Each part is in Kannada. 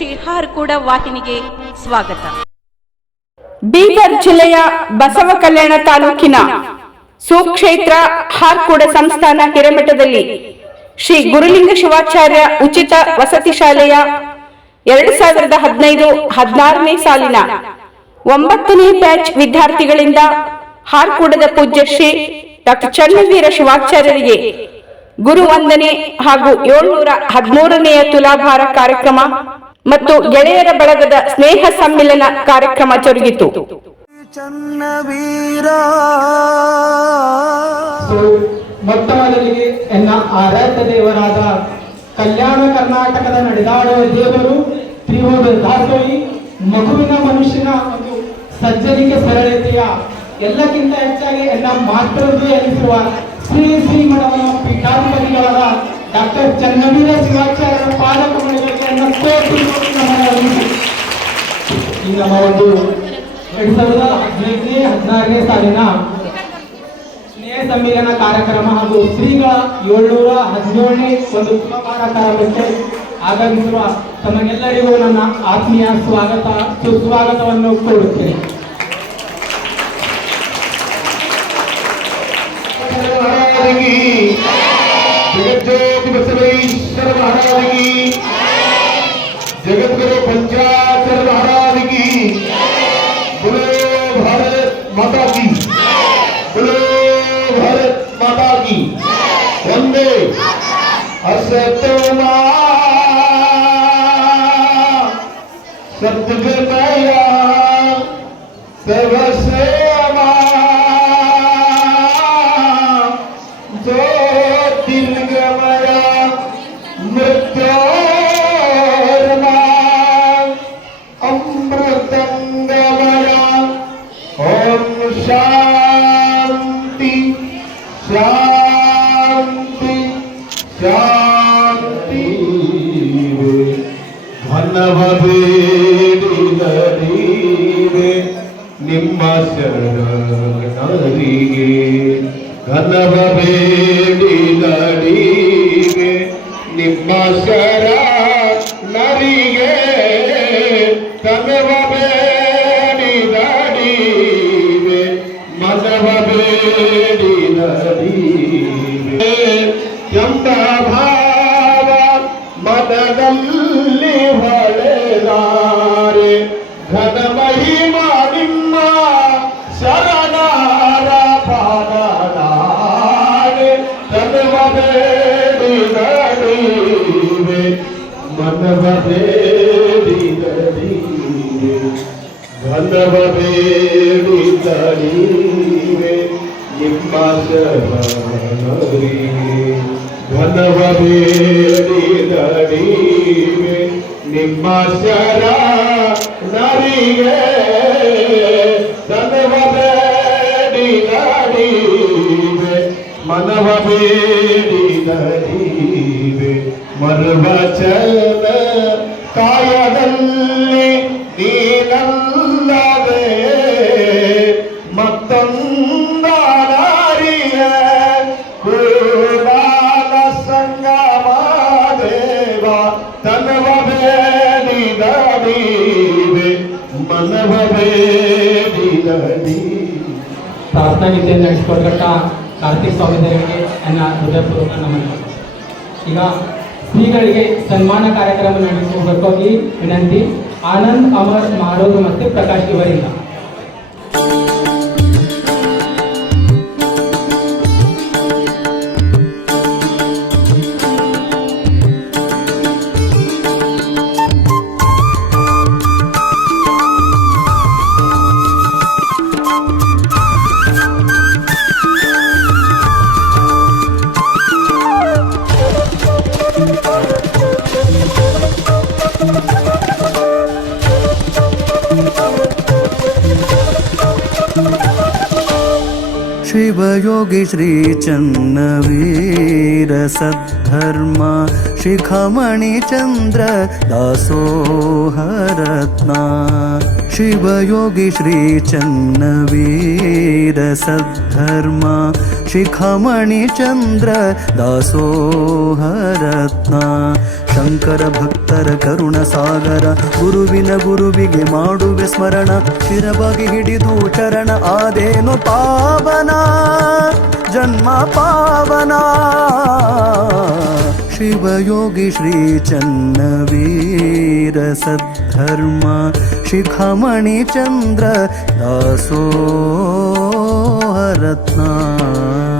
ಶ್ರೀ ಕೂಡ ವಾಹಿನಿಗೆ ಸ್ವಾಗತ. ಬೀದರ್ ಜಿಲ್ಲೆಯ ಬಸವ ಕಲ್ಯಾಣ ತಾಲೂಕಿನ ಸುಕ್ಷೇತ್ರ ಹಾರ್ಕೂಡ ಸಂಸ್ಥಾನ ಹಿರೇಮಠದಲ್ಲಿ ಶ್ರೀ ಗುರುಲಿಂಗ ಶಿವಾಚಾರ್ಯ ಉಚಿತ ವಸತಿ ಶಾಲೆಯ ಎರಡು ಸಾವಿರದ ಹದಿನೈದು ಹದಿನಾರನೇ ಸಾಲಿನ ಒಂಬತ್ತನೇ ಬ್ಯಾಚ್ ವಿದ್ಯಾರ್ಥಿಗಳಿಂದ ಹಾರ್ಕೂಡದ ಪೂಜ್ಯ ಶ್ರೀ ಡಾಕ್ಟರ್ ಚನ್ನವೀರ ಶಿವಾಚಾರ್ಯರಿಗೆ ಗುರು ವಂದನೆ ಹಾಗೂ ಏಳ್ನೂರ ಹದಿಮೂರನೆಯ ತುಲಾಭಾರ ಕಾರ್ಯಕ್ರಮ ಮತ್ತು ಗೆಳೆಯರ ಬಳಗದ ಸ್ನೇಹ ಸಮ್ಮಿಲನ ಕಾರ್ಯಕ್ರಮ ಜರುಗಿತು. ಚನ್ನವೀರ. ಮೊಟ್ಟ ಮೊದಲಿಗೆ ಎನ್ನ ಆರಾಧ್ಯ ದೇವರಾದ ಕಲ್ಯಾಣ ಕರ್ನಾಟಕದ ನಡೆದಾಡುವ ದೇವರು ತ್ರಿವೋದ ದಾಸೋಯಿ ಮಗುವಿನ ಮನುಷ್ಯನ ಒಂದು ಸಜ್ಜನಿಕೆ ಸರಳತೆಯ ಎಲ್ಲಕ್ಕಿಂತ ಹೆಚ್ಚಾಗಿ ಎನ್ನ ಮಾತೃ ಎನಿಸಿರುವ ಶ್ರೀ ಶ್ರೀ ಮಠವನ ಪೀಠಾಧಿಪತಿಗಳಾದ ಡಾಕ್ಟರ್ ಚನ್ನವೀರ ಶಿವಾಚಾರ್ಯ ಈ ನಮ್ಮ ಒಂದು ಎರಡ್ ಸಾವಿರದ ಹದಿನೈದನೇ ಹದಿನಾರನೇ ಸಾಲಿನ ಸ್ನೇಹ ಸಮ್ಮೇಳನ ಕಾರ್ಯಕ್ರಮ ಹಾಗೂ ಶ್ರೀಗಳ ಏಳ್ನೂರ ಹದಿನೇಳನೇ ಒಂದು ಕಾರ್ಯಕ್ರಮಕ್ಕೆ ಆಗಮಿಸುವ ತಮಗೆಲ್ಲರಿಗೂ ನನ್ನ ಆತ್ಮೀಯ ಸ್ವಾಗತ, ಸುಸ್ವಾಗತವನ್ನು ಕೋರುತ್ತೇನೆ. जगत जो बसवी जगज्योतिबसवै सर्वहाराज की जगत करो पंचा सर्वहाराज की बोलो भारत माता की। बोलो भारत माता की। वंदे असत सत्य मैया सर्वश्रेष्ठ ಶರಣರಿಗೆ ಘನವಬೇಡಿಗರಿಗೆ ನಿಮ್ಮ ಶರಣರಿಗೆ ಮನವ ಬೇಡಿದಡಿವೆ ಘನವ ಬೇಡಿದಡಿವೆ ನಿಮ್ಮ ಶರಣರಿಗೆ ಘನವ ಬೇಡಿದಡಿವೆ ನಿಮ್ಮ ಮನವ ಬೇಡಿದಡಿವೆ ಮರುವಚನ ಕಾಯದಲ್ಲಿ ನೀನಲ್ಲದೆ ಕಾರ್ತಿಕ್ ಸ್ವಾಮೀಜಿಯವರಿಗೆ ನನ್ನ ಹೃದಯಪೂರ್ವಕ ನಮನ. ಈಗ ಶ್ರೀಗಳಿಗೆ ಸನ್ಮಾನ ಕಾರ್ಯಕ್ರಮ ನಡೆಸುವುದಕ್ಕಾಗಿ ವಿನಂತಿ. ಆನಂದ್, ಅಮರ್ ಮಾರೋದು ಮತ್ತು ಪ್ರಕಾಶ್ ಇವರಿಂದ योगी श्री चन्नवीरसद्ध शिखमणिचन्द्र दासो हरत्ना शिवयोगी श्री तन्न ಶಿಖಮಣಿಚಂದ್ರ ದಾಸೋಹರತ್ನ. ಶಂಕರ ಭಕ್ತರ ಕರುಣ ಸಾಗರ, ಗುರುವಿನ ಗುರುವಿಗೆ ಮಾಡುವೆ ಸ್ಮರಣ ಶಿರವಾಗಿ ಹಿಡಿದು ಚರಣ ಆದೇನು ಪಾವನ, ಜನ್ಮ ಪಾವನ. शिवयोगी श्रीचन्न वीरसद्धर्म शिखमणिचन्द्रसोरत्ना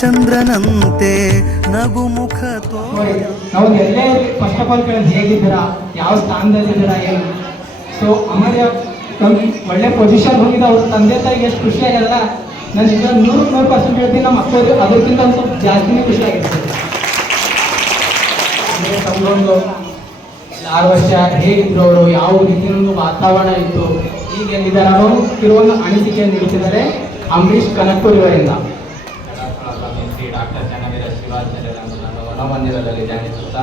ಚಂದ್ರನಂತೆ ನಗು ಮುಖ ಎಲ್ಲೇ ಫಸ್ಟ್ ಆಫ್ ಆಲ್ ಕೇಳೋದು ಯಾವ ಏನು? ಸೊ ಅಮರ್ಯ ಒಳ್ಳೆ ಪೊಸಿಷನ್ ಹೋಗಿದ್ದ ಅವ್ರ ತಂದೆ ತಾಯಿಗೆ ಎಷ್ಟು ಖುಷಿ ಅಲ್ಲ ನಾನು ಈಗ ನೂರು ನೂರು ಪರ್ಸೆಂಟ್ ಹೇಳ್ತೀನಿ, ನಮ್ಮ ಅಕ್ಕವ್ರು ಅದಕ್ಕಿಂತ ಒಂದು ಸ್ವಲ್ಪ ಜಾಸ್ತಿನೇ ಖುಷಿ ಆಗಿರ್ತದೆ ಅಂದ್ರೆ ತಮ್ಗೊಂದು ಆರು ವರ್ಷ ಹೇಗಿದ್ರು ಅವರು, ಯಾವ ರೀತಿಯ ವಾತಾವರಣ ಇತ್ತು ಈಗ ಎಲ್ಲಿದ್ದಾರೆ ಅನ್ನೋ ಕೆಲವೊಂದು ಅನಿಸಿಕೆಯನ್ನು ನೀಡುತ್ತಿದ್ದಾರೆ ಅಂಬರೀಷ್ ಕನಕಪುರಿ ಅವರಿಂದ ಶ್ರೀ ಡಾಕ್ಟರ್ ಚನ್ನವೀರ ವನಮಂದಿರದಲ್ಲಿ ಧ್ಯಾನಿಸುತ್ತಾ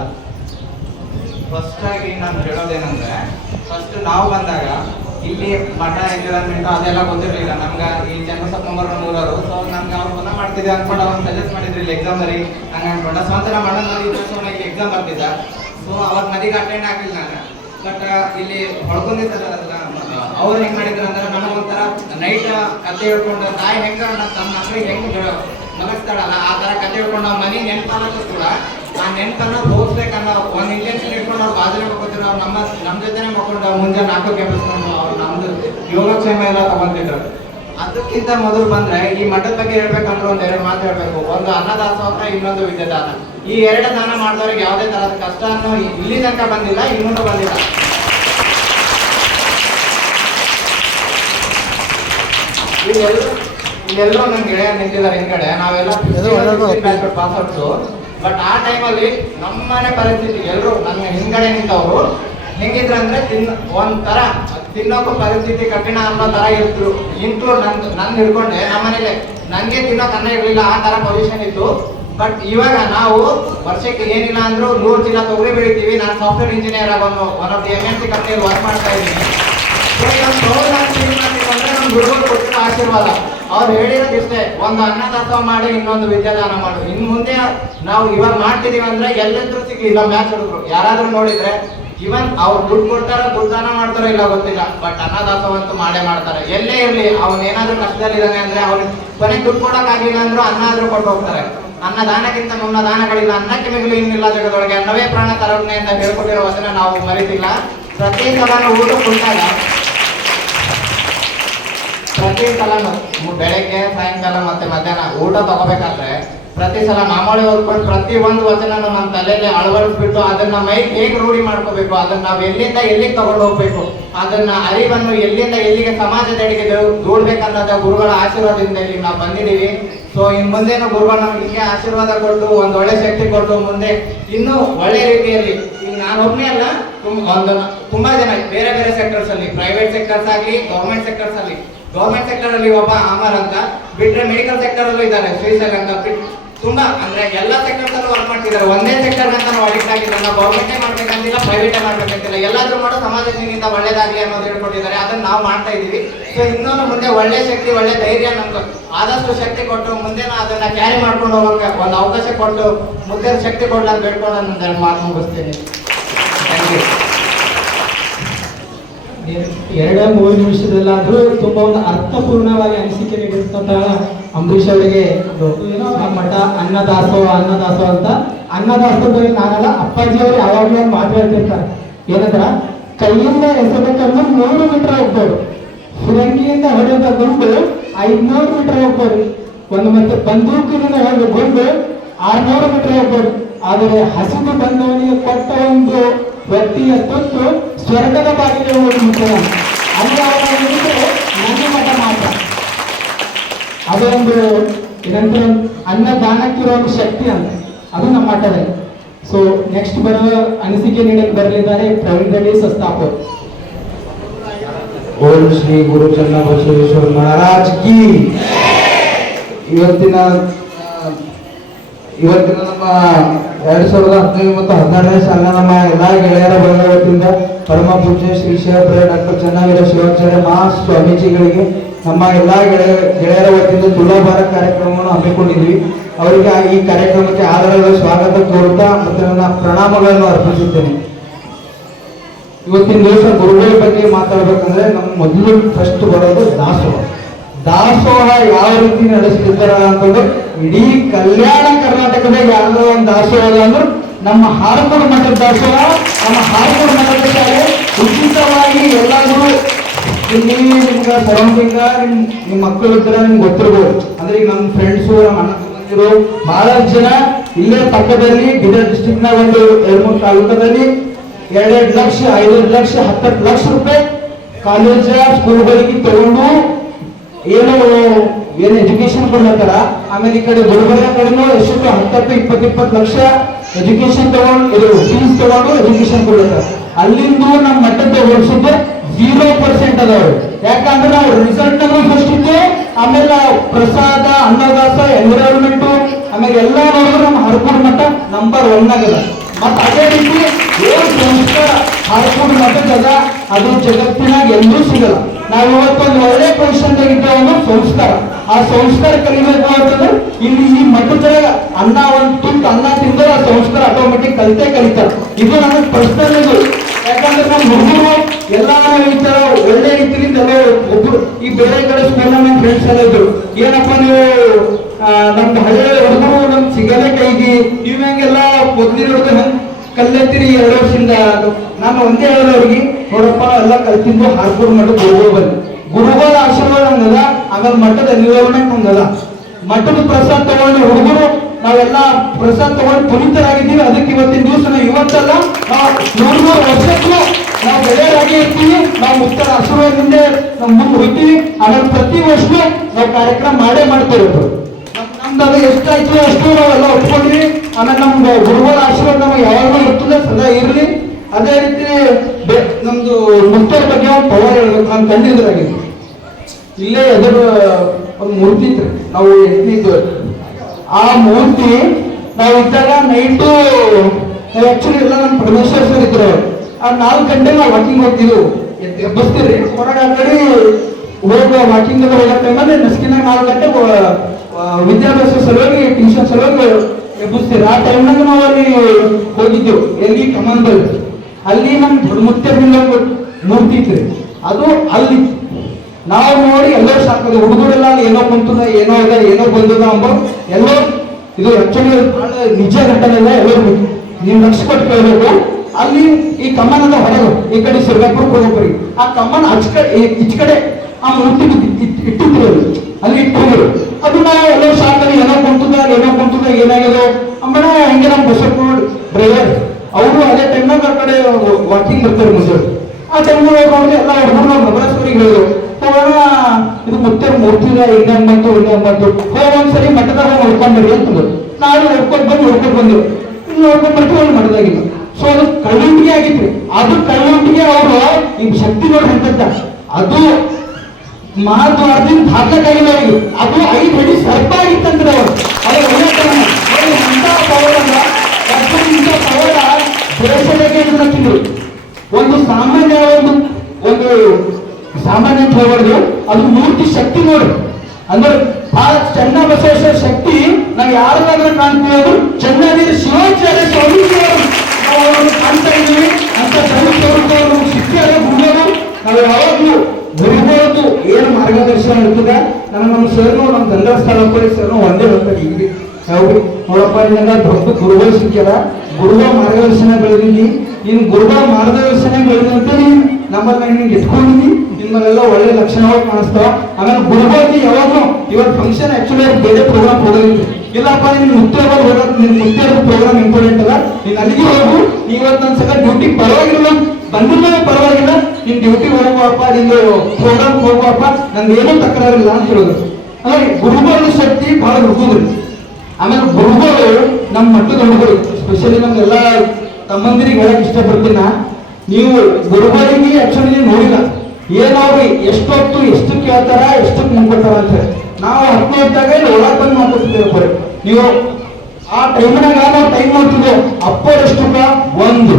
ಫಸ್ಟ್ ಆಗಿ ನಾನು ಹೇಳೋದೇನಂದ್ರೆ ಫಸ್ಟ್ ನಾವು ಬಂದಾಗ ಇಲ್ಲಿ ಮಠ ಎನ್ವಿರಾನ್ಮೆಂಟ್ ಅದೆಲ್ಲ ಗೊತ್ತಿರಲಿಲ್ಲ. ನಮ್ಗೆ ಈ ಚನ್ನಸಪ್ಪಂಬರ ಮೂರರು ಸೊ ನಮ್ಗೆ ಅವ್ರು ಮನ ಮಾಡ್ತಿದ್ದೆ ಅನ್ಕೊಂಡು ಅವ್ರು ಸಜೆಸ್ಟ್ ಮಾಡಿದ್ರು, ಇಲ್ಲಿ ಎಕ್ಸಾಮ್ ಬರಿ ಹಂಗೆ ಅನ್ಕೊಂಡ. ಸ್ವಂತ ನಮ್ಮ ಮದಿ ಇತ್ತು ಸೊ ಇಲ್ಲಿ ಎಕ್ಸಾಮ್ ಬರ್ತಿದ್ದ. ಸೊ ಅವ್ರ ಮನೆಗೆ ಅಟೆಂಡ್ ಆಗಿಲ್ಲ ನಾನು. ಬಟ್ ಇಲ್ಲಿ ಹೊಡ್ಕೊಂಡಿದ್ದಾರಲ್ಲ ಅವ್ರು ಹೆಂಗೆ ಮಾಡಿದ್ರು ಅಂದ್ರೆ ನಮಗೊಂಥರ ನೈಟ್ ಕತೆ ಹೇಳ್ಕೊಂಡು, ತಾಯಿ ಹೆಂಗೆ ನಮ್ಮ ಹೆಂಗೆ ಹೆಂಗ್ ಮಗಸ್ತಾಳಲ್ಲ ಆ ತರ ಕತೆ ಹೇಳ್ಕೊಂಡು ನಾವು ಮನೆ ನೆನಪಾಗಕ್ಕೂ ಕೂಡ, ಆ ನೆನಪನ್ನ ಹೋಗ್ಬೇಕನ್ನೋ ಒಂದು ಇಂಟೆನ್ಷನ್ ಇಟ್ಕೊಂಡು ಅವ್ರು ಬಾಜು ಹೋಗ್ತಿದ್ರು ಅವ್ರು ನಮ್ಮ ನಮ್ಮ ಜೊತೆನೆ ಮಕ್ಕೊಂಡು ಮುಂಜಾನೆ ನಾಲ್ಕು ಕೆಪಿಸ್ಕೊಂಡು ಅವ್ರು ನಮ್ದು ಯೋಗಕ್ಷೇಮ ಎಲ್ಲ ತಗೊಂತಿದ್ರು. ಅದಕ್ಕಿಂತ ಮೊದಲು ಬಂದ್ರೆ ಈ ಮಠದ ಬಗ್ಗೆ ಹೇಳ್ಬೇಕಂದ್ರೆ ಒಂದ್ ಎರಡು ಮಾತು ಹೇಳ್ಬೇಕು. ಒಂದು ಅನ್ನದಾಸೋಹ, ಇನ್ನೊಂದು ವಿದ್ಯಾದಾನ. ಈ ಎರಡು ದಾನ ಮಾಡಿದವ್ರಿಗೆ ಯಾವುದೇ ತರಹದ ಕಷ್ಟ ಅನ್ನೋ ಇಲ್ಲಿ ತನಕ ಬಂದಿಲ್ಲ ಇನ್ನೊಂದು ಬಂದಿಲ್ಲ. ಇಲ್ಲೆಲ್ಲರೂ ನನ್ನ ಗೆಳೆಯ ನಿಂತಿದ್ದಾರೆ ಹಿಂದ್ಗಡೆ. ನಾವೆಲ್ಲ ಪಾಸ್ ಔಟ್ಸು ಬಟ್ ಆ ಟೈಮಲ್ಲಿ ನಮ್ಮನೆ ಪರಿಸ್ಥಿತಿ ಎಲ್ಲರೂ ನನ್ನ ಹಿಂದ್ಗಡೆ ನಿಂತವರು ಹೆಂಗಿದ್ರು ಅಂದ್ರೆ ತಿನ್ನ ಒಂಥರ ತಿನ್ನೋಕು ಪರಿಸ್ಥಿತಿ ಕಠಿಣ ಅನ್ನೋ ತರ ಇದ್ರು. ಇಂಟ್ರು ನನ್ ನನ್ ಹಿಡ್ಕೊಂಡೆ. ನಮ್ಮನೇಲೆ ನನಗೆ ತಿನ್ನೋಕ್ ಅನ್ನ ಇರಲಿಲ್ಲ ಆ ತರ ಪೊಸಿಷನ್ ಇತ್ತು. ಬಟ್ ಇವಾಗ ನಾವು ವರ್ಷಕ್ಕೆ ಏನಿಲ್ಲ ಅಂದ್ರೂ ನೂರು ದಿನ ತೊಗರಿ ಬೆಳಿತೀವಿ. ನಾನು ಸಾಫ್ಟ್ವೇರ್ ಇಂಜಿನಿಯರ್ ಆಗಿ ಒಂದು one of the M N C ಕಂಪ್ನಿಯಲ್ಲಿ ವರ್ಕ್ ಮಾಡ್ತಾ ಇದ್ದೀನಿ. So, ನಮ್ ಪ್ರೋಗ್ರಾಮ್ change ಮಾಡ್ಬೇಕಂದ್ರೆ ನಮ್ ಹುಡುಗರು ಕೊಟ್ಟಿರೋ ಆಶೀರ್ವಾದ. ಅವ್ರು ಹೇಳಿರೋದಿಷ್ಟೇ ಒಂದು ಅನ್ನದಾಸೋಹ ಮಾಡಿ, ಇನ್ನೊಂದು ವಿದ್ಯಾದಾನ ಮಾಡು. ಇನ್ ಮುಂದೆ ನಾವು ಇವಾಗ ಮಾಡ್ತಿದೀವಿ ಅಂದ್ರೆ ಎಲ್ಲೆಂದ್ರೂ ಸಿಗ್ಲಿಲ್ಲ ಮ್ಯಾಚ್ ಹುಡುಗರು ಯಾರಾದ್ರೂ ನೋಡಿದ್ರೆ ಇವನ್ ಅವ್ರು ದುಡ್ಡು ಕೊಡ್ತಾರ, ದುಡ್ಡಾನ ಮಾಡ್ತಾರೋ ಇಲ್ಲ ಗೊತ್ತಿಲ್ಲ, ಬಟ್ ಅನ್ನದಾಸೋಹ ಅಂತೂ ಮಾಡೇ ಮಾಡ್ತಾರೆ. ಎಲ್ಲೇ ಇರ್ಲಿ ಏನಾದರೂ ಕಷ್ಟದಲ್ಲಿ ಇದ್ದಾನೆ ಅಂದ್ರೆ ಅವ್ರು ಕೊನೆಗೆ ದುಡ್ಡು ಕೊಡಕ್ ಆಗಿಲ್ಲ ಅಂದ್ರೂ ಅನ್ನ ಆದ್ರೂ ಕೊಟ್ಟು ಹೋಗ್ತಾರೆ. ಅನ್ನ ದಾನಕ್ಕಿಂತ ಮುನ್ನ ದಾನಗಳಿಲ್ಲ ಅನ್ನಕ್ಕೆ ಮಿಗಿಲು ಇನ್ನಿಲ್ಲ ಜಗದೊಳಗೆ ಅನ್ನವೇ ಪ್ರಾಣ ತರಣೆ ಅಂತ ಹೇಳ್ಕೊಟ್ಟಿರೋ ವಚನ ನಾವು ಮರಿತಿಲ್ಲ. ಪ್ರತಿ ಸಲ ಊಟ ಕುಂತಾಗ ಪ್ರತಿ ಸಲ ಬೆಳಗ್ಗೆ, ಸಾಯಂಕಾಲ ಮತ್ತೆ ಮಧ್ಯಾಹ್ನ ಊಟ ತಗೋಬೇಕಾದ್ರೆ ಪ್ರತಿ ಸಲ ನಾಮಳಿ ಓದ್ಕೊಂಡು ಪ್ರತಿ ಒಂದು ವಚನ ನಮ್ಮ ತಲೆಯಲ್ಲಿ ಅಳವಡಿಸ್ಬಿಟ್ಟು ಅದನ್ನ ಮೈಕ್ ಹೇಗೆ ರೂಢಿ ಮಾಡ್ಕೋಬೇಕು? ಅದನ್ನ ನಾವು ಎಲ್ಲಿಂದ ಎಲ್ಲಿಗೆ ತಗೊಂಡು ಹೋಗ್ಬೇಕು? ಅದನ್ನ ಅರಿವನ್ನು ಎಲ್ಲಿಂದ ಎಲ್ಲಿಗೆ ಸಮಾಜದ ಅಡಿಗೆ ದೂಡ್ಬೇಕನ್ನೋದ ಗುರುಗಳ ಆಶೀರ್ವಾದದಿಂದ ಇಲ್ಲಿ ನಾವು ಬಂದಿದ್ದೀವಿ. ಸೊ ಇನ್ ಮುಂದೇನು ಗುರುಗಳ ನಮಗೆ ಆಶೀರ್ವಾದ ಕೊಟ್ಟು, ಒಂದ್ ಒಳ್ಳೆ ಶಕ್ತಿ ಕೊಟ್ಟು ಮುಂದೆ ಇನ್ನೂ ಒಳ್ಳೆ ರೀತಿಯಲ್ಲಿ, ಈಗ ನಾನು ಒಬ್ಬನೇ ಅಲ್ಲ ಒಂದು ತುಂಬಾ ಜನ ಬೇರೆ ಬೇರೆ ಸೆಕ್ಟರ್ಸ್ ಅಲ್ಲಿ ಪ್ರೈವೇಟ್ ಸೆಕ್ಟರ್ಸ್ ಆಗಲಿ ಗೌರ್ಮೆಂಟ್ ಸೆಕ್ಟರ್ಸ್ ಅಲ್ಲಿ ಗೌರ್ಮೆಂಟ್ ಸೆಕ್ಟರ್ ಅಲ್ಲಿ ಒಬ್ಬ ಅಮರ್ ಅಂತ ಬಿಟ್ರೆ ಮೆಡಿಕಲ್ ಸೆಕ್ಟರ್ ಅಲ್ಲೂ ಇದ್ದಾರೆ. ಶ್ರೀಶೈಲ್ ಅಂತ ತುಂಬಾ, ಅಂದ್ರೆ ಎಲ್ಲ ಸೆಕ್ಟರ್ ಅಲ್ಲೂ ವರ್ಕ್ ಮಾಡ್ತಿದ್ದಾರೆ. ಒಂದೇ ಸೆಕ್ಟರ್ ಅಂತ ನಾವು ಅಡಿಕ್ಟ್ ನಾವು ಗೌರ್ಮೆಂಟೇ ಮಾಡ್ಬೇಕಂತಿಲ್ಲ ಪ್ರೈವೇಟೇ ಮಾಡ್ಬೇಕಂತಿಲ್ಲ. ಎಲ್ಲಾದ್ರೂ ಮಾಡೋ ಸಮಾಜದಿಂದ ಒಳ್ಳೇದಾಗ್ಲಿ ಅನ್ನೋದು ಹೇಳ್ಕೊಟ್ಟಿದ್ದಾರೆ. ಅದನ್ನ ನಾವು ಮಾಡ್ತಾ ಇದೀವಿ ಸೊ ಇನ್ನೊಂದು ಮುಂದೆ ಒಳ್ಳೆ ಶಕ್ತಿ, ಒಳ್ಳೆ ಧೈರ್ಯ ನಮ್ಗೆ ಆದಷ್ಟು ಶಕ್ತಿ ಕೊಟ್ಟು ಮುಂದೆ ಅದನ್ನ ಕ್ಯಾರಿ ಮಾಡ್ಕೊಂಡು ಹೋಗಕ್ಕೆ ಒಂದು ಅವಕಾಶ ಕೊಟ್ಟು ಮುಂದೆ ಶಕ್ತಿ ಕೊಡ್ಲ ಅಂತ ಬೇಡ್ಕೊಂಡು ನಾನು ಮಾತು ಮುಗಿಸ್ತೀನಿ. ಥ್ಯಾಂಕ್ ಯು ಎರಡೇ, ಮೂರು ನಿಮಿಷದಲ್ಲಾದರೂ ತುಂಬಾ ಒಂದು ಅರ್ಥಪೂರ್ಣವಾಗಿ ಅನಿಸಿಕೆ ನೀಡಿರ್ತಂತಹ ಅಂಬರೀಷ್ ಅವರಿಗೆ ಏನೋ ಮಠ ಅನ್ನದಾಸೋ ಅನ್ನದಾಸೋ ಅಂತ. ಅನ್ನದಾಸೋಹದಲ್ಲಿ ನಾನಲ್ಲ, ಅಪ್ಪಾಜಿ ಅವರು ಯಾವಾಗಲೂ ಒಂದು ಮಾತು ಹೇಳ್ತಿರ್ತಾರೆ. ಏನಂದ್ರ, ಕೈಯಿಂದ ಎಸಬೇಕಂದ್ರೆ ನೂರು ಮೀಟರ್ ಹೋಗ್ಬೋದು. ಫಿರಂಗಿಯಿಂದ ಹೊಡೆದ ಗುಂಡು ಐದ್ನೂರು ಮೀಟರ್ ಹೋಗ್ಬೋದು. ಒಂದು ಮತ್ತೆ ಬಂದೂಕಿನಿಂದ ಹೊಡೆದ ಗುಂಡು ಆರ್ನೂರು ಮೀಟರ್ ಹೋಗ್ಬೋದು. ಆದರೆ ಹಸಿದು ಬಂದವನಿಗೆ ಕೊಟ್ಟ ಒಂದು ವ್ಯಕ್ತಿಯ ತುತ್ತು ಸ್ವರ್ಗದ ಬಾಗಿಲು ಹೋಗಿ ಮುಟ್ಟದ ಅಲ್ಲಿ ನನ್ನ ಮಠ ಮಾತ್ರ. ಅದೊಂದು ಏನಂದ್ರೆ ಅನ್ನದಾನಕ್ಕಿರೋ ಒಂದು ಶಕ್ತಿ ಅಂತ. ಅದು ನಮ್ಮ ಮಠದಲ್ಲಿ ಸೊ ನೆಕ್ಸ್ಟ್ ಬರೋ ಅನಿಸಿಕೆ ನೀಡಕ್ಕೆ ಬರಲಿದ್ದಾರೆ ಪ್ರವೀಣ್ ಸಸ್ತಾಪುರ್ ಓಂ ಶ್ರೀ ಗುರು ಚನ್ನಬಸವೇಶ್ವರ ಮಹಾರಾಜ್ ಕಿ. ಇವತ್ತಿನ ಇವತ್ತಿನ ನಮ್ಮ ಎರಡ್ ಸಾವಿರದ ಹದಿನೈದು ಮತ್ತು ಹದಿನಾರನೇ ಸಾಲಿನ ನಮ್ಮ ಎಲ್ಲಾ ಗೆಳೆಯರ ಬಳಗ ವತಿಯಿಂದ ಪರಮ ಪೂಜ್ಯ ಶ್ರೀ ಶಿವಪ್ರಿಯ ಡಾಕ್ಟರ್ ಚನ್ನವೀರ ಶಿವಾಚಾರ್ಯ ಮಹಾ ಸ್ವಾಮೀಜಿಗಳಿಗೆ ನಮ್ಮ ಎಲ್ಲಾ ಗೆಳೆಯ ಗೆಳೆಯರ ವತಿಯಿಂದ ತುಲಾಭಾರ ಕಾರ್ಯಕ್ರಮವನ್ನು ಹಮ್ಮಿಕೊಂಡಿದ್ವಿ ಅವರಿಗೆ ಈ ಕಾರ್ಯಕ್ರಮಕ್ಕೆ ಆಧಾರದ ಸ್ವಾಗತ ಕೋರುತ್ತಾ ಮತ್ತು ನನ್ನ ಪ್ರಣಾಮಗಳನ್ನು ಅರ್ಪಿಸುತ್ತೇನೆ. ಇವತ್ತಿನ ದಿವಸ ಗುರುಗಳ ಬಗ್ಗೆ ಮಾತಾಡ್ಬೇಕಂದ್ರೆ ನಮ್ಮ ಮೊದಲು ಫಸ್ಟ್ ಬರೋದು ದಾಸೋಹ. ದಾಸೋಹ ಯಾವ ರೀತಿ ನಡೆಸ್ತಿದ್ದಾರೆ ಅಂತಂದ್ರೆ ಇಡೀ ಕಲ್ಯಾಣ ಕರ್ನಾಟಕದಾಗ ಯಾವ್ದೋ ಒಂದು ದಾಸೋಹ ಅದ ಅಂದ್ರೆ ನಮ್ಮ ಹಾರಕೋಡು ಮಠದ ದಾಸೋಹ, ನಮ್ಮ ಹಾರಕೋಡು ಮಠದ ಶಾಲೆ ಉಚಿತವಾಗಿ ಎಲ್ಲಾದ್ರೂ ಇಲ್ಲಿ ನಿಮ್ಗೆ ಸರೌಂಡಿಂಗ, ನಿಮ್ ನಿಮ್ಮ ಮಕ್ಕಳು ಇದ್ರೆ ನಿಮ್ಗೆ ಗೊತ್ತಿರ್ಬೋದು. ಅಂದ್ರೆ ಈಗ ನಮ್ಮ ಫ್ರೆಂಡ್ಸು ನಮ್ಮ ಅಣ್ಣ ತಮ್ಮಂದಿರು ಬಹಳಷ್ಟು ಜನ ಇಲ್ಲೇ ಪಕ್ಕದಲ್ಲಿ ಬೀದರ್ ಡಿಸ್ಟಿಕ್ನಾಗ ಒಂದು ಎರಡು ಮೂರು ತಾಲೂಕದಲ್ಲಿ ಎರಡೆರಡು ಲಕ್ಷ ಐದೈದು ಲಕ್ಷ ಹತ್ತತ್ತು ಲಕ್ಷ ರೂಪಾಯಿ ಕಾಲೇಜ್ ಸ್ಕೂಲ್ಗಳಿಗೆ ತಗೊಂಡು ಏನು ಏನು ಎಜುಕೇಶನ್ ಕೊಡ್ಲತ್ತಾರ? ಆಮೇಲೆ ಈ ಕಡೆ ಗುಲ್ಬರ್ಗ ಕಡೆನೂ ಎಷ್ಟು ಹತ್ತತ್ತು, ಇಪ್ಪತ್ತು ಇಪ್ಪತ್ತು ಲಕ್ಷ ಎಜುಕೇಶನ್ ತಗೊಂಡು, ಇದು ಫೀಸ್ ತಗೊಂಡು ಎಜುಕೇಶನ್ ಕೊಡ್ಲತ್ತಾರ. ಅಲ್ಲಿಂದ ನಮ್ಮ ಮಟ್ಟದ ಹೋಲಿಸಿದ್ರೆ ಜೀರೋ ಪರ್ಸೆಂಟ್ ಅದಾವ ಯಾಕಂದ್ರೆ ನಾವು ರಿಸಲ್ಟ್ ಫಸ್ಟ್ ಇದ್ದು, ಆಮೇಲೆ ಪ್ರಸಾದ, ಅನ್ನದಾಸ ಎನ್ವಿರಾನ್ಮೆಂಟ್ ಆಮೇಲೆ ಎಲ್ಲ ನೋಡಿದ್ರೆ ನಮ್ಮ ಹರ್ಕೂರ್ ಮಟ್ಟ ನಂಬರ್ ಒನ್ ಆಗದ. ಮತ್ತೆ ಅದೇ ರೀತಿ ಏನ್ ಸಂಸ್ಕಾರ ಹಾರ್ಕೊಂಡು ಜಗ ಅದು ಜಗತ್ತಿನಾಗ ಎಲ್ಲೂ ಸಿಗಲ್ಲ ನಾವು ಇವತ್ತೊಂದು ಒಳ್ಳೆ ಪೊಸಿಷನ್ ಇದ್ದೇವೆ ಸಂಸ್ಕಾರ ಆ ಸಂಸ್ಕಾರ ಕಲಿಬೇಕು ಅಂತಂದ್ರೆ ಇಲ್ಲಿ ಈ ಮಠದಾಗ ಅನ್ನ ಒಂದು ತುತ್ತು ಅನ್ನ ತಿಂದ್ರೆ ಆ ಸಂಸ್ಕಾರ ಆಟೋಮೆಟಿಕ್ ಕಲಿತೇ ಕಲಿತಾರೆ ಇದು ನನಗೆ ಪರ್ಸನಲ್ ಇದು ಯಾಕಂದ್ರೆ ನಮ್ಮ ಹುಡುಗರು ಎಲ್ಲ ತರ ಒಳ್ಳೆ ರೀತಿಯಿಂದ ಎಲ್ಲ ಈ ಬೇರೆ ಕಡೆ ಸ್ಕೂಲ್ ನಮ್ಮ ಫ್ರೆಂಡ್ಸ್ ಎಲ್ಲ ಇದ್ರು ಏನಪ್ಪ ನೀವು ನಮ್ದು ಹಳೆ ಹುಡುಗರು ನಮ್ಗೆ ಸಿಗದೆ ಕೈಗೆ ನೀವು ಹೆಂಗೆಲ್ಲ ಮೊದ್ಲಿನ ಕಲ್ಲೆತ್ತಿರಿ ಎರಡು ವರ್ಷದಿಂದ ಅದು. ನಾನು ಒಂದೇ ಹೇಳೋರಿಗೆ, ನೋಡಪ್ಪ, ಎಲ್ಲ ಕಲ್ತಿದ್ದು ಹಾರ್ಪುರ್ ಮಠ ಗುರುಗಳು ಬಂದು. ಗುರುಗಳ ಆಶೀರ್ವಾದ ಹಂಗದ ಆಮೇಲೆ ಮಠದ ನಿರ್ವಹಣೆ ಹಂಗದ ಮಠದ ಪ್ರಸಾದ ತಗೊಂಡು ಹುಡುಗರು, ನಾವೆಲ್ಲ ಪ್ರಸಾದ ತಗೊಂಡು ಪುನೀತರಾಗಿದ್ದೀವಿ. ಅದಕ್ಕೆ ಇವತ್ತಿನ ದಿವಸ ನಾವು ಇವತ್ತಲ್ಲ, ನಾವು ನೂರು ವರ್ಷಕ್ಕೂ ನಾವು ಬೆಳೆಯಾಗಿ ಇರ್ತೀವಿ. ನಾವು ಮುಕ್ತರ ಆಶೀರ್ವಾದದಿಂದ ನಾವು ಮುಂದೆ ಹೋಗ್ತೀವಿ ಆಮೇಲೆ ಪ್ರತಿ ವರ್ಷ ನಾವು ಕಾರ್ಯಕ್ರಮ ಮಾಡೇ ಮಾಡ್ತಾ ನಮ್- ನಮ್ದು ಎಷ್ಟಾಯ್ತು ಅಷ್ಟು ನಾವೆಲ್ಲ ಒಪ್ಕೊಂಡ್ವಿ. ಆಮೇಲೆ ನಮ್ದು ಗುರುಗಳ ಆಶೀರ್ವಾದ ನಮಗೆ ಯಾವಾಗಲೂ ಇರ್ತದೆ, ಸದಾ ಇರಲಿ. ಅದೇ ರೀತಿ ನಮ್ದು ಮುಕ್ತರ ಬಗ್ಗೆ ಒಂದು ಪವರ್ ಹೇಳ್ಬೇಕು ನಾನು ಕಂಡಿದ್ರಾಗಿ ಇಲ್ಲೇ ಎದುರು ಒಂದು ಮೂರ್ತಿ ಇತ್ತು. ನಾವು ಎತ್ತಿದ್ದು ಆ ಮೂರ್ತಿ ನಾವು ಇದ್ದಾಗ ನೈಟು ಆಕ್ಚುಲಿ ಎಲ್ಲ ನಮ್ಮ ಪರಮೇಶ್ವರ್ ಸರ್ ಇದ್ರು. ಆ ನಾಲ್ಕು ಗಂಟೆ ನಾವು ವಾಕಿಂಗ್ ಹೋಗ್ತಿದ್ವು. ಬಸ್ತೀರಿ ಹೊರಗಾಗಿ ಹೋಗುವ ವಾಕಿಂಗ್ ಎಲ್ಲ ಹೋಗೋ ಟೈಮಲ್ಲಿ ನಸ್ಕಿನಾಗ ನಾಲ್ಕು ಗಂಟೆ ವಿದ್ಯಾಭ್ಯಾಸ ಸಲುವಾಗಿ ಟ್ಯೂಷನ್ ಸಲುವಾಗಿ ಎಬ್ಬಿಸ್ತೀರಿ. ಆ ಟೈಮ್ನಾಗ ನಾವು ಅಲ್ಲಿ ಹೋಗಿದ್ದೆವು. ಎಲ್ಲಿ ಕಮಾನದಲ್ಲಿ ಅಲ್ಲಿ ನಮ್ಮ ದೊಡ್ಡಮುತ್ಯದಿಂದ ಮೂರ್ತಿ ಇತ್ತು. ಅದು ಅಲ್ಲಿ. ನಾವು ನೋಡಿ ಎಲ್ಲರೂ ಸಾಕೋದು. ಹುಡುಗರೆಲ್ಲ ಅಲ್ಲಿ ಏನೋ ಕುಂತದ, ಏನೋ ಇದೆ, ಏನೋ ಬಂದದ ಅಂಬ ಎಲ್ಲೋ ಇದು ಆಕ್ಚುಲಿ ನಿಜ ಘಟನೆ ಇಲ್ಲ ಎಲ್ಲರೂ ನೀವು ಲಕ್ಷ ಕೊಟ್ಟು ಕೇಳಬೇಕು ಅಲ್ಲಿ ಈ ಕಮಾನದ ಹೊರಗೆ ಈ ಕಡೆ ಸಿರ್ಗಾಪುರ ಹೋಗ್ರಿ ಆ ಕಮ್ಮನ ಅಚ್ ಕಡೆ ಈ- ಈಚ್ ಕಡೆ ಆ ಮೂರ್ತಿ ಇಟ್ಟಿದ್ರು ಅಲ್ಲಿ. ಇಟ್ಟಿದ್ರು ಅದು ನಾವು ಎಲ್ಲೋ ಸಾಕಲ್ಲಿ ಏನೋ ಕುಂತದ ಏನೋ ಕುಂತದ ಏನಾಗಿದೆ ಅಮ್ಮನ ಹಂಗೆ ನಮ್ಮ ಬಸಪ್ಪ ಡ್ರೈವರ್ ಅವರು ಅದೇ ಟೈಮ್ನಾಗ ಆ ಕಡೆ ವಾಕಿಂಗ್ ಬರ್ತಾರೆ ಮುಂಜಾನೆ ಆ ಟೈಮ್ನಾಗ ನೋಡಿ ಎಲ್ಲ ಹುಡುಗರು ನಾವು ನಬರಸ್ವರಿಗೆ ಹೇಳಿದ್ರು. ಹೋಗೋಣ ಇದು ಮತ್ತೆ ಮೂರ್ತಿ ಹಿಂಗೆ ಬಂತು ಹಿಂಗೆ ಬಂತು. ಹೋಗಿ ಒಂದ್ಸರಿ ಮಠದಾಗ ಹೋಗಿ ನೋಡ್ಕೊಂಡ್ ಬರ್ರಿ ಅಂತಂದ್ರು ನಾನು ನೋಡ್ಕೊಂಡು ಬಂದು, ನೋಡ್ಕೊಂಡು ಬಂದ್ರು. ನೋಡ್ಕೊಂಡು ಬರ್ತೀವಿ ಅಲ್ಲಿ ಮಠದಾಗಿಲ್ಲ. ಸೊ ಅದು ಕಳ್ಳುಂಟಿಗೆ ಆಗಿತ್ತು. ಅದು ಕಳ್ಳುಂಟಿಗೆ ಅವರು, ಈ ಶಕ್ತಿ ನೋಡಿ ಅಂತಂತ ಅದು ಮಹಾದ್ವಾರದಿಂದ ದಾಖಲಾಗಿಲ್ಲ ಅವ್ರಿಗೆ ಅದು ಐದು ಅಡಿ ಸರ್ಪ ಆಗಿತ್ತಂದ್ರೆ ಅವರು ಅದು ಒಳ್ಳೆತನ ನೋಡಿ ಅಂತ ಪವರ್ ಒಂದು ಸಾಮಾನ್ಯ ಒಂದು ಒಂದು ಸಾಮಾನ್ಯ ಅಂತ ಅದು ಮೂರ್ತಿ ಶಕ್ತಿ ನೋಡಿ. ಅಂದ್ರೆ ಆ ಚೆನ್ನ ಬಸವೇಶ್ವರ ಶಕ್ತಿ ನಾವು ಯಾರಿಗಾದ್ರೂ ಕಾಣ್ತೀವಿ ಚೆನ್ನಾಗಿ ಶಿವಾಚಾರ್ಯ ಸ್ವಾಮೀಜಿಯವರು ನಾವು ಕಾಣ್ತಾ ಇದ್ದೀವಿ. ಅಂತ ಸ್ವರೂಪ ಶಿಕ್ಷೆಯ ಗುರುಗಳು ನಾವು ಗುರುಗಳದ್ದು ಮಾರ್ಗದರ್ಶನ ಇರ್ತದೆ ನನ್ನ ನಮ್ಮ ಸರ್ನು ನಮ್ಮ ದಂಡ ಕೊಡಿ ಸರ್ನು ಒಂದೇ ಹೇಳ್ತಾರೆ ಈಗ ಹೌದು. ನೋಡಪ್ಪ ನಿನಗ ದೊಡ್ಡ ಗುರುಗಳು ಸಿಕ್ಕ್ಯದ ಗುರುಗಳ ಮಾರ್ಗದರ್ಶನ ಬೆಳೆದಿನಿ ಇನ್ ಗುರುಗಳ ಮಾರ್ಗದರ್ಶನ ಬೆಳೆದಂತ ನೀನ್ ನಮ್ಮನ್ನ ನಿನ್ಗೆ ಇಟ್ಕೊಂಡಿನಿ ನಿಮ್ಮಲ್ಲೆಲ್ಲ ಒಳ್ಳೆ ಲಕ್ಷಣವಾಗಿ ಕಾಣಿಸ್ತಾವ. ಆಮೇಲೆ ಗುರುಗಳಿಗೆ ಯಾವಾಗಲೂ ಇವತ್ತು ಫಂಕ್ಷನ್ ಆಕ್ಚುಲಿ ಬೇರೆ ಪ್ರೋಗ್ರಾಮ್ ಹೋಗೋದಿಲ್ಲ ಇಲ್ಲಪ್ಪ, ನಿನ್ ಮುತ್ತೇಬಲ್ ಹೋಗೋದು ನಿನ್ ಮುತ್ತೇಬಲ್ ಪ್ರೋಗ್ರಾಮ್ ಇಂಪಾರ್ಟೆಂಟ್ ಅದ ನೀನ್ ಅಲ್ಲಿಗೆ ಹೋಗು. ಇವತ್ತು ನನ್ನ ಸಲ ಡ್ಯೂಟಿ ಪರವಾಗಿಲ್ಲ. ಬಂದಿಲ್ಲ ಪರವಾಗಿಲ್ಲ ನಿನ್ ಡ್ಯೂಟಿ ಹೋಗುವಪ್ಪ ನಿಂದು ಪ್ರೋಗ್ರಾಮ್ ಹೋಗುವಪ್ಪ ನಂದು ಏನೂ ತಕರಾರಿಲ್ಲ ಅಂತ ಹೇಳೋದು. ಅಂದ್ರೆ ಗುರುಗಳ ಶಕ್ತಿ ಬಹಳ ಹುಡುಗುದ್ರಿ ಆಮೇಲೆ ಗುರುಗಳು ನಮ್ಮ ಮಟ್ಟದ ಹುಡುಗರು ಸ್ಪೆಷಲಿ ನಮ್ಗೆಲ್ಲ ತಮ್ಮಂದಿರಿಗೆ ಹೇಳಕ್ ಇಷ್ಟಪಡ್ತೀನ ನೀವು ಗುರುಗಳಿಗೆ ಆಕ್ಚುಲಿ ನೀವು ನೋಡಿಲ್ಲ. ಏನವ್ರಿ ಎಷ್ಟೊತ್ತು ಎಷ್ಟು ಕೇಳ್ತಾರ ಎಷ್ಟು ಮುಂಬರ್ತಾರ ಅಂತ ಹೇಳಿ. ನಾವು ಹತ್ತು ಇಲ್ಲಿ ಒಳಗೆ ಬಂದು ಮಾತಾಡ್ತಿದ್ದೇವೆ ಬರೀ. ನೀವು ಆ ಟೈಮ್ನಾಗ ನಾವು ಟೈಮ್ ಮಾಡ್ತಿದ್ದೇವೆ ಅಪ್ಪರ್ ಎಷ್ಟು ಒಂದು,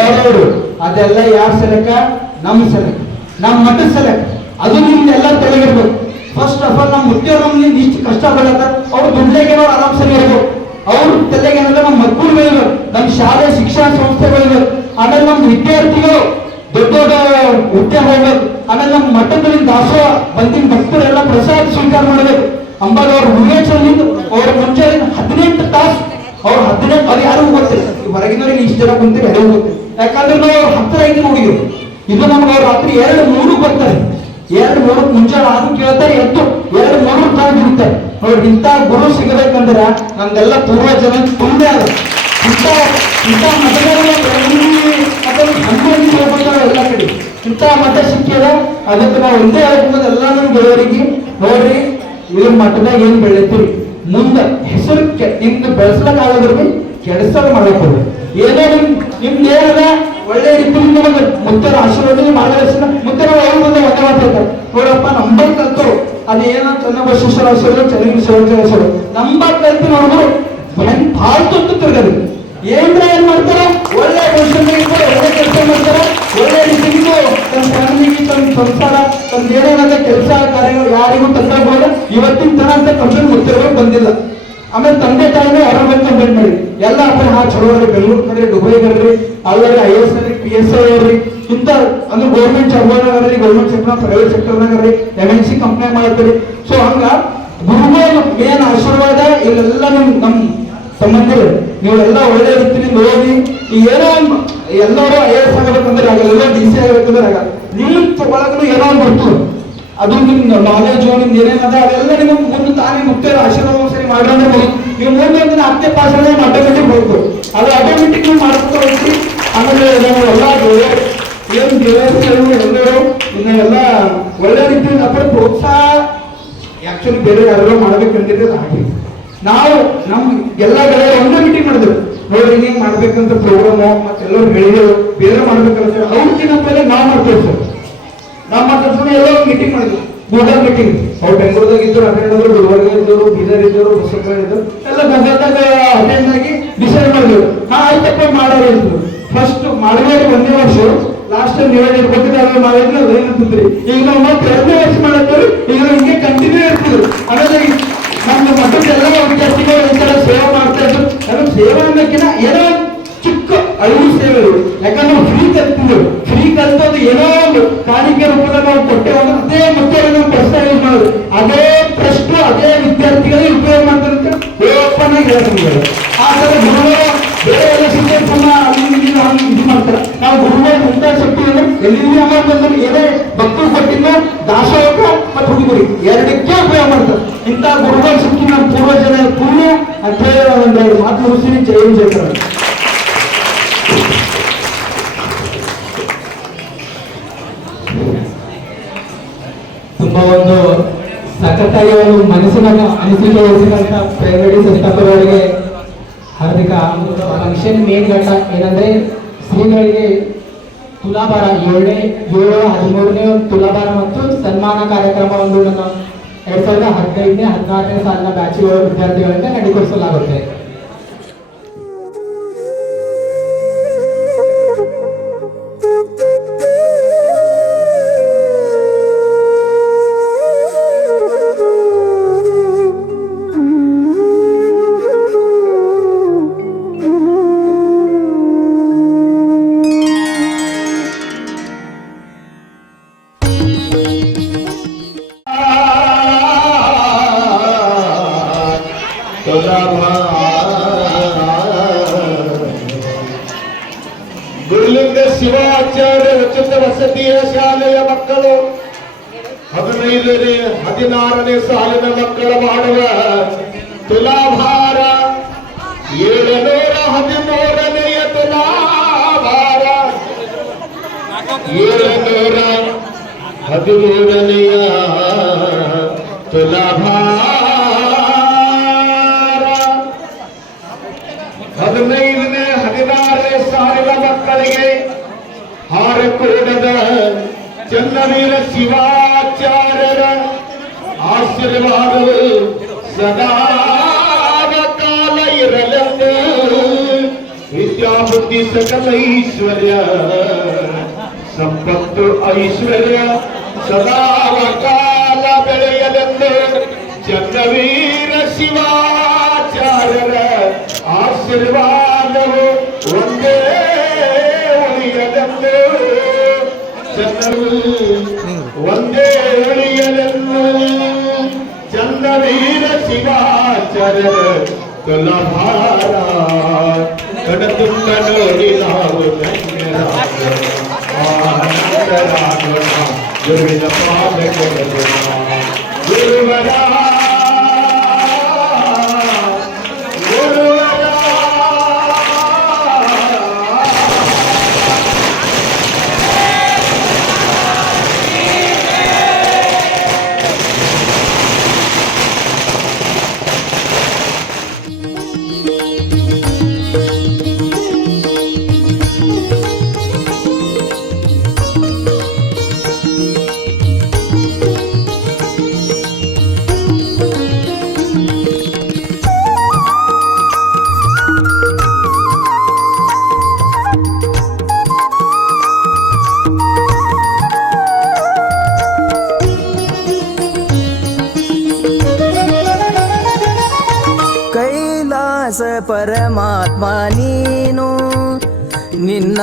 ಎರಡು ಅದೆಲ್ಲ ಯಾರ ಸಲಕ ನಮ್ಮ ಸಲಕ ನಮ್ಮ ಮಠದ ಸಲಕ ಅದು ನಿಮ್ದೆಲ್ಲ ತಲೆಗಿರ್ಬೇಕು ಫಸ್ಟ್ ಆಫ್ ಆಲ್ ನಮ್ಮ ಮುಖ್ಯವ್ರು ನಿಮ್ದು ಇಷ್ಟು ಕಷ್ಟ ಬೀಳತ್ತ ಅವ್ರು ದುಡ್ಲೆಗೆ ಅವ್ರು ಆರಾಮ್ ಸರಿ ಇರ್ಬೇಕು. ಅವ್ರ ತಲೆಗೆ ಏನಂದ್ರೆ ನಮ್ಮ ಮಕ್ಕಳು ಬೆಳಿಬೇಕು. ನಮ್ಮ ಶಾಲೆ ಶಿಕ್ಷಣ ಸಂಸ್ಥೆ ಬೆಳಿಬೇಕು. ಆಮೇಲೆ ನಮ್ಮ ವಿದ್ಯಾರ್ಥಿಗಳು ದೊಡ್ಡ ದೊಡ್ಡ ಹುದ್ದೆ ಹೋಗ್ಬೇಕು. ಆಮೇಲೆ ನಮ್ಮ ಮಠದಲ್ಲಿ ದಾಸೋಹ, ಬಂದಿನ ಭಕ್ತರೆಲ್ಲ ಪ್ರಸಾದ ಸ್ವೀಕಾರ ಮಾಡಬೇಕು. ಅಂಬಾಗ ಅವ್ರ ಮುರುಗೇಶ್ವರದಿಂದ ಅವ್ರ ಮುಂಚೆ ಹದಿನೆಂಟು ತಾಸು ಅವ್ರ ಹದಿನೆಂಟು ಅವ್ರು ಯಾರಿಗೂ ಗೊತ್ತಿಲ್ಲ. ಹೊರಗಿನವ್ರಿಗೆ ಇಷ್ಟು ಜನ ಕುಂತೀವಿ, ಯಾರಿಗೂ ಗೊತ್ತಿಲ್ಲ. ಯಾಕಂದ್ರೆ ನಾವು ಅವ್ರ ಹತ್ತಿರ ಇದ್ದು ನೋಡಿದ್ರು. ಇದು ನಮ್ಗೆ ರಾತ್ರಿ ಎರಡು ಮೂರು ಬರ್ತಾರೆ. ಎರಡು ಮೂರು ಮುಂಚೆ ಆರು ಕೇಳ್ತಾರೆ, ಎದ್ದು ಎರಡು ಮೂರು ತಾವು ಬಿಡ್ತಾರೆ ಇಂಥ ಗುರು ಸಿಗಬೇಕಂದ್ರೆ ನಮ್ದೆಲ್ಲ ಪೂರ್ವ ಜನ ತುಂಬೆ ಅದ ಇಂಥ ಇಂಥ ಮತಗಳ ಎಲ್ಲ ಕಡೆ. ಇಂಥ ಮತ ಸಿಕ್ಕಿದ ಅದಕ್ಕೆ ನಾವು ಒಂದೇ ಹೇಳ್ಬೋದು ಎಲ್ಲ ನಮ್ಮ ಗೆಳೆಯರಿಗೆ ನೋಡ್ರಿ, ಇವ್ರ ಮಠದಾಗ ಏನ್ ಬೆಳಿತೀರಿ? ಮುಂದೆ ಹೆಸರು ನಿಮ್ದು ಬೆಳೆಸ್ಲಕ್ ಕೆಲಸ ಮಾಡಿಕೊಡ್ಬೇಕು ಏನೋ ನಿಮ್ ಏನದ ಒಳ್ಳೆ ರೀತಿಯಿಂದ ನಿಮಗೆ ಮುತ್ತರ ಆಶೀರ್ವಾದ ಮಾರ್ಗದರ್ಶನ ಮುತ್ತರ ಅವ್ರ ಮುಂದೆ ಒಂದೇ ಮಾತಾಡ್ತಾರೆ ನೋಡಪ್ಪ ನಂಬರ್ ಕಲ್ತು ಅದೇನೋ ಚನ್ನಬಸವೇಶ್ವರ ಆಶೀರ್ವಾದ ಚೆನ್ನಾಗಿ ಆಶೀರ್ವಾದ ನಂಬರ್ ಕಲ್ತು ನೋಡಿದ್ರು ಹೆಂಗ್ ಭಾಳ ತುತ್ತು ತಿರ್ಗದು. ಏನ್ರ ಏನ್ ಮಾಡ್ತಾರ? ಒಳ್ಳೆ ಭವಿಷ್ಯ ಒಳ್ಳೆ ಕೆಲಸ ಮಾಡ್ತಾರ. ಒಳ್ಳೆ ರೀತಿಗೂ ತನ್ನ ಫ್ಯಾಮಿಲಿಗೆ, ತನ್ನ ಸಂಸಾರ, ತನ್ನ ಏನೇನಾದ ಕೆಲಸ, ಕಾರ್ಯಗಳು ಯಾರಿಗೂ ತೊಂದರೆ ಇವತ್ತಿನ ತನ ಅಂತ ಕಂಪ್ಲೇಂಟ್ ಮುತ್ತಿರ್ಬೇಕು ಬಂದಿಲ್ಲ. ಆಮೇಲೆ ತಂದೆ ತಾಯಿನೇ ಹೊರ ಬಂದು ಕಂಪ್ಲೇಂಟ್ ಮಾಡಿ. ಎಲ್ಲ ಅಪ್ಪ ಹಾ ಚಲೋ ಅದ್ರಿ ಬೆಂಗಳೂರು ಕಡೆ ದುಬೈ ಬರ್ರಿ ಅಲ್ಲರಿ ಐ ಎಸ್ ಅದ್ರಿ ಪಿ ಎಸ್ ಐ ಅವ್ರಿ ಇಂಥ ಅಂದ್ರೆ ಗೌರ್ಮೆಂಟ್ ಜಾಬ್ನಾಗ ಗೌರ್ಮೆಂಟ್ ಸೆಕ್ಟರ್ ಪ್ರೈವೇಟ್ ಸೆಕ್ಟರ್ನಾಗ ರೀ ಎಂ ಎನ್ ಸಿ ಕಂಪ್ನಿ ಮಾಡ್ತೀರಿ. ಸೊ ಹಂಗ ಗುರುಗಳ ಮೇನ್ ಆಶೀರ್ವಾದ ಇಲ್ಲೆಲ್ಲ ನಮ್ ನಮ್ ಸಂಬಂಧಿರು ನೀವೆಲ್ಲ ಒಳ್ಳೆ ರೀತಿ ಓದಿ ಈ ಏನೋ ಎಲ್ಲರೂ ಐ ಎಸ್ ಆಗಬೇಕಂದ್ರೆ ಆಗಲ್ಲ ಡಿ ಸಿ ಆಗಬೇಕಂದ್ರೆ ಆಗಲ್ಲ. ನಿಮ್ಮ ಒಳಗೂ ಏನೋ ಒಂದು ಬರ್ತದೆ. ಅದು ನಿಮ್ಮ ನಾಲೆಜ್ ನಿಮ್ದು ಏನೇನದ ಅದೆಲ್ಲ ನಿಮಗೆ ಮುಂದೆ ತಾನೇ ಮುಕ್ತಾರ ಆಶೀರ್ವಾದ ಸರಿ ಮಾಡ್ರೆ ಹೋಗಿ. ನೀವು ಮುಂದೆ ಒಂದು ಹತ್ತನೇ ಪಾಸ್ ಆಟೋಮೆಟಿಕ್ ಹೋಗ್ಬೋದು. ಅದು ಆಟೋಮೆಟಿಕ್ ನೀವು ಮಾಡ್ತಾ ಹೋಗ್ತೀವಿ ಆಮೇಲೆ ನಾವು ಎಲ್ಲ ಏನು ಗೆಳೆಯರು ಎಲ್ಲರೂ ಇನ್ನೆಲ್ಲ ಒಳ್ಳೆ ರೀತಿಯಿಂದ ಅಪ್ಪ ಪ್ರೋತ್ಸಾಹ ಆಕ್ಚುಲಿ ಬೇರೆ ಯಾರೋ ಮಾಡ್ಬೇಕಂತಿದ್ರೆ ಹಾಗೆ. ನಾವು ನಮ್ ಎಲ್ಲ ಕಡೆ ಒಂದೇ ಮೀಟಿಂಗ್ ಮಾಡಿದ್ರು. ನೋಡ್ರಿ ಹಿಂಗೆ ಮಾಡ್ಬೇಕಂತ ಪ್ರೋಗ್ರಾಮು ಮತ್ತೆಲ್ಲರೂ ಹೇಳಿದ್ರು. ಬೇರೆ ಮಾಡ್ಬೇಕಂತ ಅವ್ರಿಗಿನ ಮೇಲೆ ನಾವು ಮಾಡ್ತೇವೆ ಸರ್. ನಾವು ಸುಮ್ಮನೆ ಎಲ್ಲ ಮೀಟಿಂಗ್ ಮಾಡಿದ್ವಿ ಗೂಗಲ್ ಮೀಟಿಂಗ್ ಅವ್ರು ಬೆಂಗಳೂರದಾಗ ಇದ್ರು ಅಟೆಂಡ್ ಆದ್ರು ಗುಲ್ಬರ್ಗ ಇದ್ದರು ಬೀದರ್ ಇದ್ದರು ಹೊಸಪೇಟೆ ಇದ್ದರು ಎಲ್ಲ ಗದಗದಾಗ ಅಟೆಂಡ್ ಆಗಿ ಡಿಸೈಡ್ ಮಾಡಿದ್ರು. ಹಾ ಆಯ್ತಪ್ಪ ಮಾಡೋರು ಇದ್ರು ಫಸ್ಟ್ ಮಾಡಬೇಕು ಒಂದೇ ವರ್ಷ ಲಾಸ್ಟ್ ಟೈಮ್ ನೀವೇ ಕೊಟ್ಟಿದ್ದಾರೆ ಮಾಡಿದ್ರೆ ಅದೇನಂತಿದ್ರಿ ಈಗ ನಾವು ಮತ್ತೆ ಎರಡನೇ ವರ್ಷ ಮಾಡಿದ್ರು ಈಗ ನಮಗೆ ಹಿಂಗೆ ಕಂಟಿನ್ಯೂ ಇರ್ತಿದ್ರು ಆಮೇಲೆ ನಮ್ಮ ಮಠದ ಎಲ್ಲ ವಿದ್ಯಾರ್ಥಿಗಳು ತರ ಸೇವೆ ಮಾಡ್ತಾ ಇದ್ರು. ನಮಗೆ ಸೇವೆ ಅನ್ನೋಕ್ಕಿಂತ ಏನೋ ಚಿಕ್ಕ ಅಳಿವು ಸೇವೆಗಳು ಯಾಕಂದ್ರೆ ಫ್ರೀ ಕಲ್ತಿದ್ದೆವು ಫ್ರೀ ಕಲ್ತೋದು ಏನೋ ಒಂದು ಕಾಣಿಕೆ ರೂಪದಲ್ಲಿ ನಾವು ಕೊಟ್ಟೆವಲ್ಲ ಅದೇ ಮತ್ತೆ ನಾವು ಪ್ರಶ್ನೆ ಯೂಸ್ ಮಾಡೋದು. ಅದೇ ಪ್ರಶ್ನೆ, ಅದೇ ವಿದ್ಯಾರ್ಥಿಗಳಿಗೆ ಉಪಯೋಗ ಮಾಡ್ತಾರೆ ಅಂತ ಓಪನ್ ಆಗಿ ಹೇಳ್ತಾರೆ. ಆ ಥರ ಗುರುಗಳು ಬೇರೆ ಎಲ್ಲ ಶಿಕ್ಷಣ ಅಲ್ಲಿ ಇದು ಮಾಡ್ತಾರೆ. ನಾವು ಗುರುಗಳ ಮುಂದೆ ಶಕ್ತಿಯನ್ನು ಎಲ್ಲಿಂದ ಅಮೌಂಟ್ ಅಂದ್ರೆ ಏನೇ ಭಕ್ತರು ಕೊಟ್ಟಿದ್ದ ದಾಸೋಹ ಮತ್ತು ಎರಡಕ್ಕೆ ಉಪಯೋಗ ಮಾಡ್ತಾರೆ. ಇಂಥ ಗುರುಗಳ ಶಕ್ತಿ ನಮ್ಮ ಪೂರ್ವಜನ ಪೂರ್ಣ ಅಂತ ಒಂದು ಮಾತು ಮುಗಿಸಿ ಜೈ ಜಯಕರ ತುಂಬಾ ಒಂದು ಸಖತ್ತಾಗಿ ಒಂದು ಮನಸ್ಸಿನ ಅನಿಸಿಕೆ ವಹಿಸಿದಂತ ಪ್ರೈವೇಟ್ ಸಂಸ್ಥಾಪಕರಿಗೆ ಹಾರ್ದಿಕ ಫಂಕ್ಷನ್ ಮೇನ್ ಘಟ್ಟ ಏನಂದ್ರೆ ಶ್ರೀಗಳಿಗೆ ತುಲಾಭಾರ ಏಳನೇ ಏಳು ಹದಿಮೂರನೇ ತುಲಾಭಾರ ಮತ್ತು ಸನ್ಮಾನ ಕಾರ್ಯಕ್ರಮ ಒಂದು ನಮ್ಮ ಎರಡ್ ಸಾವಿರದ ಹದಿನೈದನೇ, ಹದಿನಾರನೇ ಸಾಲಿನ ಬ್ಯಾಚುಗಳ ವಿದ್ಯಾರ್ಥಿಗಳಿಂದ ನಡೆಗೊಳಿಸಲಾಗುತ್ತೆ ಚನ್ನವೀರ ಶಿವಾಚಾರ್ಯರ ಆಶೀರ್ವಾದವು ಸದಾ ಕಾಲ ಇರಲೆಂದು ವಿದ್ಯಾಬುದ್ಧಿ ಸಕಲ ಐಶ್ವರ್ಯ ಸಂಪತ್ತು ಐಶ್ವರ್ಯ ಸದಾ ಕಾಲ ಬೆಳೆಯಲೆಂದು ಚನ್ನವೀರ ಶಿವಾಚಾರ್ಯರ ಆಶೀರ್ವಾದವು ಒಂದೇ ಒಂದೇ ಉಳಿಯಲೆಂದು ಚನ್ನವೀರ ಶಿವಾಚಾರ್ಯರ ಕುಲಭಾರ ಕಡತುಂಡ ನೋಡಿ ನಾವು ಧನ್ಯರಾಗೋಣ. ಆನಂದರಾಗೋಣ. ಗುರುವಿನ ಪಾದ ಗುರುವರ ಗುರುವರ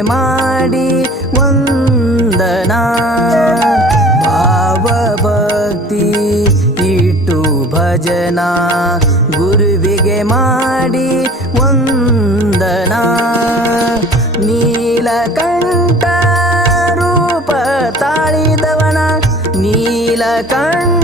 ಮಾಡಿ ವಂದನಾ. ಭಾವ ಭಕ್ತಿ ಇಟ್ಟು ಭಜನ. ಗುರುವಿಗೆ ಮಾಡಿ ವಂದನಾ. ನೀಲಕಂಠ ರೂಪ ತಾಳಿದವನ. ನೀಲಕಂಠ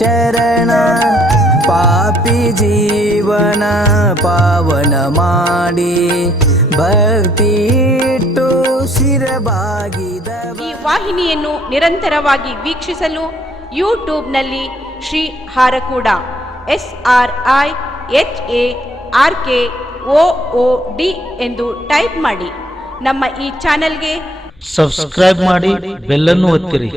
ಶರಣ ಪಾಪಿ ಜೀವನ ಪಾವನ ಮಾಡಿ ಭಕ್ತಿ ಇಟ್ಟು ಶಿರಬಾಗಿದ ಈ ವಾಹಿನಿಯನ್ನು ನಿರಂತರವಾಗಿ ವೀಕ್ಷಿಸಲು ಯೂಟ್ಯೂಬ್ನಲ್ಲಿ Shri Harakuda S R I H A R K O O D ಎಂದು ಟೈಪ್ ಮಾಡಿ. ನಮ್ಮ ಈ ಚಾನೆಲ್ಗೆ ಸಬ್ಸ್ಕ್ರೈಬ್ ಮಾಡಿ ಬೆಲ್ಲನ್ನು ಒತ್ತಿರಿ.